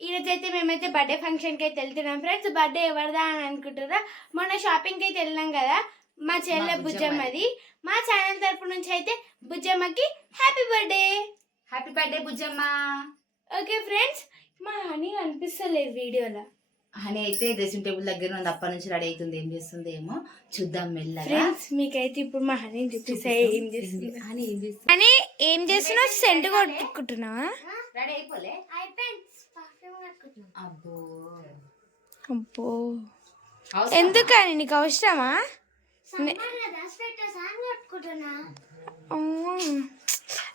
ఈరోజు అయితే మేమైతే బర్త్డే ఫంక్షన్కి అయితే వెళ్తున్నాం ఫ్రెండ్స్. బర్త్డే ఎవరిదా అని అనుకుంటారా మొన్న షాపింగ్కి అయితే వెళ్ళినాం కదా మా చెల్లె బుజ్జమ్మది. మా ఛానల్ తరపు నుంచి అయితే బుజ్జమ్మకి happy birthday. Happy birthday Bujjamma. Okay friends మా హనీ అనిపిస్తలేదు వీడియోలో. అని అయితే డ్రెస్సింగ్ టేబుల్ దగ్గర ఉంది అప్పటి నుంచి రెడీ అవుతుంది. ఏం చేస్తుంది ఏమో చూద్దాం మెల్లగా. ఫ్రెండ్స్ మీకైతే ఇప్పుడు మా హనీ చూపిస్తా. ఏం చేస్తుంది? అని ఏం చేస్తుంది? అని ఏం చేస్తున్నావు? సెంట్ కొట్టుకుంటున్నావా? రెడీ అయిపోలే. అబ్బో అబ్బో? ఎందుకని? నీకు అవసరమా.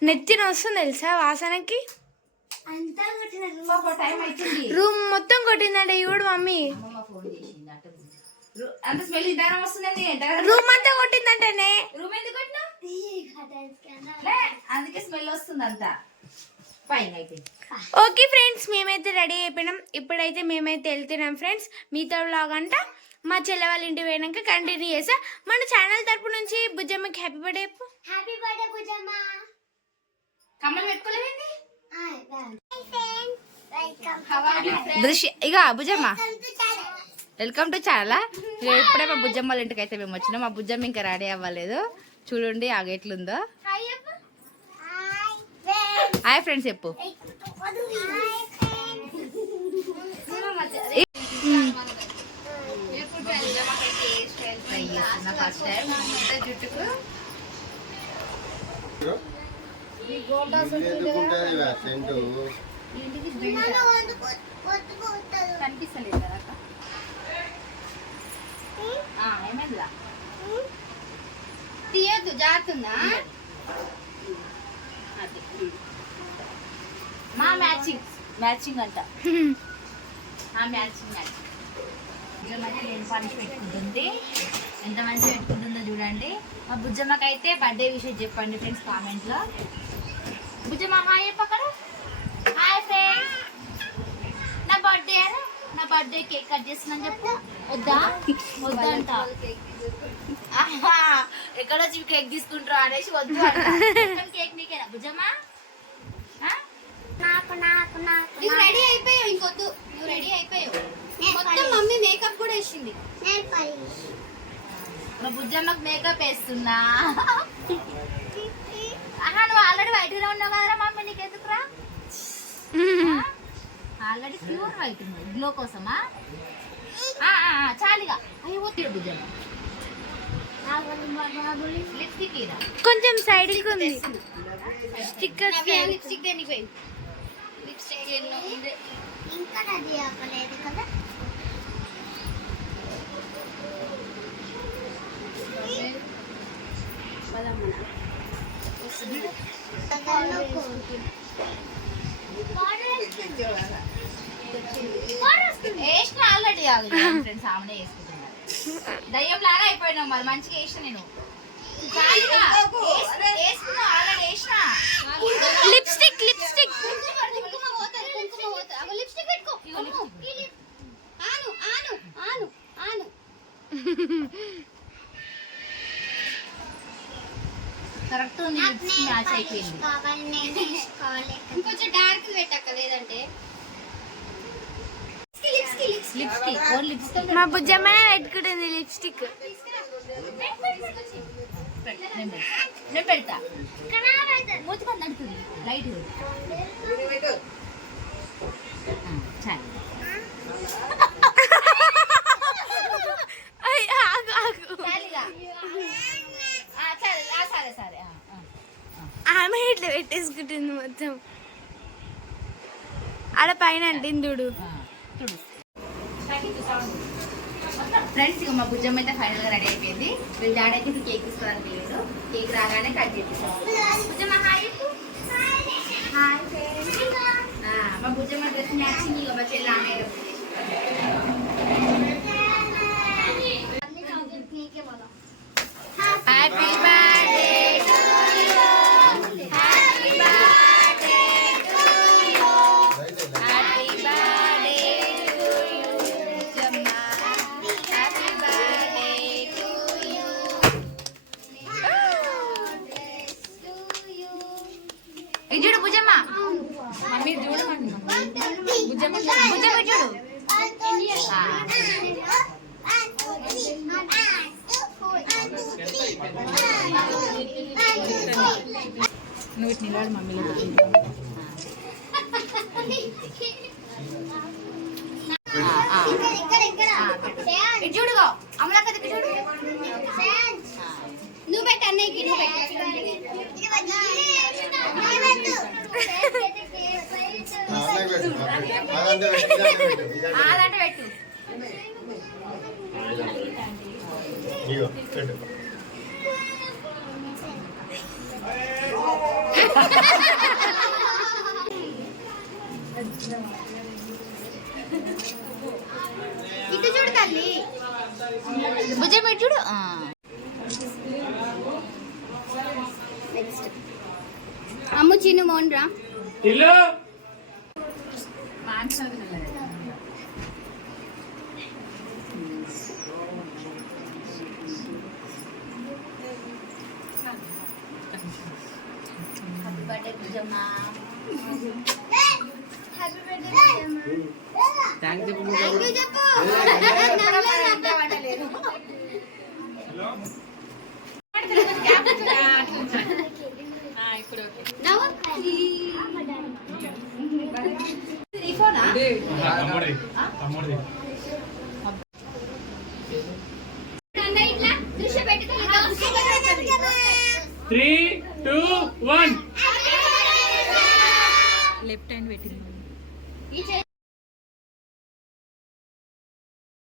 నెత్తిన వస్తుంది తెలుసా వాసనకి? పాప టైం అవుతుంది రూమ్ మొత్తం కొట్టిందంటే చూడు మమ్మీ. రూమ్ అంతా కొట్టిందంటేనే. రూమ్ ఎందుకు కొట్టినా లే అందుకే స్మెల్ వస్తుంది అంత ఓకే ఫ్రెండ్స్ మేమైతే రెడీ అయిపోయినాం. ఇప్పుడైతే మేమైతే వెళ్తున్నాం ఫ్రెండ్స్ మీతో వ్లాగ్ అంట మా చెల్లె వాళ్ళ ఇంటికి పోయినాక కంటిన్యూ చేసా. మన ఛానల్ తరపు నుంచి బుజ్జమ్మకి హ్యాపీ బర్త్డే హ్యాపీ బర్త్డే కమ్మలు పెట్టుకోలేదండి దృశ్య ఇక బుజ్జమ్మ వెల్కమ్ టు చాలా ఇక ఇప్పుడే మా బుజ్జమ్మ వాళ్ళ ఇంటికి అయితే మేము వచ్చినాం. మా బుజ్జమ్మ ఇంకా రెడీ అవ్వలేదు. చూడండి ఆ ఎట్లుందో హాయ్ ఫ్రెండ్స్ చెప్పు. కనిపిస్తలేదు కదా తీయద్దు జారుతుందా? అది. మా మ్యాచింగ్. మ్యాచింగ్ అంట. ఆ మ్యాచింగ్ మ్యాచింగ్. బుజ్జమ్మకి పెట్టుకుంటుంది. ఎంత మంచి పెట్టుకుంటుందో చూడండి. మా బుజ్జమ్మకి అయితే బర్త్డే విషయం చెప్పండి ఫ్రెండ్స్ కామెంట్లో. బుజ్జమ్మ హాయ్ చెప్పక్కడ హాయ్ ఫ్రెండ్స్. నా బర్త్డే నా బర్త్డే కేక్ కట్ చేస్తున్నాను చెప్పు. వద్దా? వద్దంట. ఆహా, ఎక్కడొచ్చి కేక్ తీసుకుంటారు అనేసి వద్దు. కేక్ నీకేనా బుజ్జమ్మ? నాకు నాకు నాకు నువ్వు రెడీ అయిపోయావు ఇంకొద్దు నువ్వు రెడీ అయిపోయావు. మొత్తం మమ్మీ మేకప్ కూడా వేసింది. నేను బుజ్జమ్మకు మేకప్ వేస్తున్నా. ఆహా నువ్వు ఆల్రెడీ వైట్గా ఉన్నావు కదరా మమ్మీ నీకు ఎందుకురా ఆల్రెడీ ప్యూర్ వైట్ ఉంది. గ్లో కోసమా? చాలిగా. అయ్యో ఒత్తిడి బుజ్జమ్మ. కొంచెం సైడ్ ఉంది. స్టిక్కర్స్ లిప్స్టిక్ దేనికి ఇంకా అది అవ్వలేదు కదా. వేసిన ఆల్రెడీ ఫ్రెండ్స్ ఆమెనే వేసుకుంటున్నారు దయ్యం లాగా అయిపోయినావు మరి మంచిగా వేసిన నేను చాలుగా. వేసిన- వేసుకున్నావు ఆల్రెడీ వేసిన లిప్స్టిక్ లిప్స్టిక్ లిప్స్టిక్ పెట్టుకో అమ్మో, ఈ లిప్- ఆను ఆను ఆను ఆను కరెక్ట్ మ్యాచ్ అయిపోయింది. కావాలి నేను తీసుకోవాలి ఇంకొంచెం డార్క్ పెట్టక్క లేదంటే. మా బుజ్జమ్మనే పెట్టుకుంటుంది లిప్స్టిక్. నేను పెడతా. మూతి పని నడుతుంది. లైట్ చాలు ఆగు ఆగు చాలిగా ఆ, సరే ఆ, సరే సరే ఆ, ఆ. ఆమె ఇట్లా పెట్టేసుకుంటుంది మొత్తం. ఆడ పైన చూడు. చూడు. ఫ్రెండ్స్ ఇక మా బుజ్జమ్మ అయితే ఫైనల్గా రెడీ అయిపోయింది. వీళ్ళ డాడీ అయితే ఇప్పుడు కేక్ తీసుకోవడానికి లేదు కేక్ రాగానే కట్ చేపిస్తాం బుజ్జమ్మ హాయ్. హాయ్ మా బుజ్జమ్మ డ్రెస్ మ్యాచింగ్ ఇక మా చెల్లి ఆమె భుజమ్మ. మమ్మీ చూడు మమ్మీ. భుజమ్మ భుజమ్మ చూడు. నువ్వు ఇటు నిలబడు మమ్మీలో ఇటు చూడుగో. అమలాక దిక్కు చూడు నువ్వు పెట్టు అన్నయ్యకి నువ్వు పెట్టు, ఇదంతా పెట్టు, ఇదంతా ఆ, అదంటే పెట్టు పెట్టు. ఇగో పెట్టు ఇటు చూడు తల్లి. భుజం ఇటు చూడు. నెక్స్ట్ అమ్ము చిన్ను మోన్ రా ఇల్లు happy birthday Bhujamma thank you thank you చెప్పు తమ్ముడి తమ్ముడి ఇట్లా దృశ్య పెట్టుకుని three two one. Left hand పెట్టింది.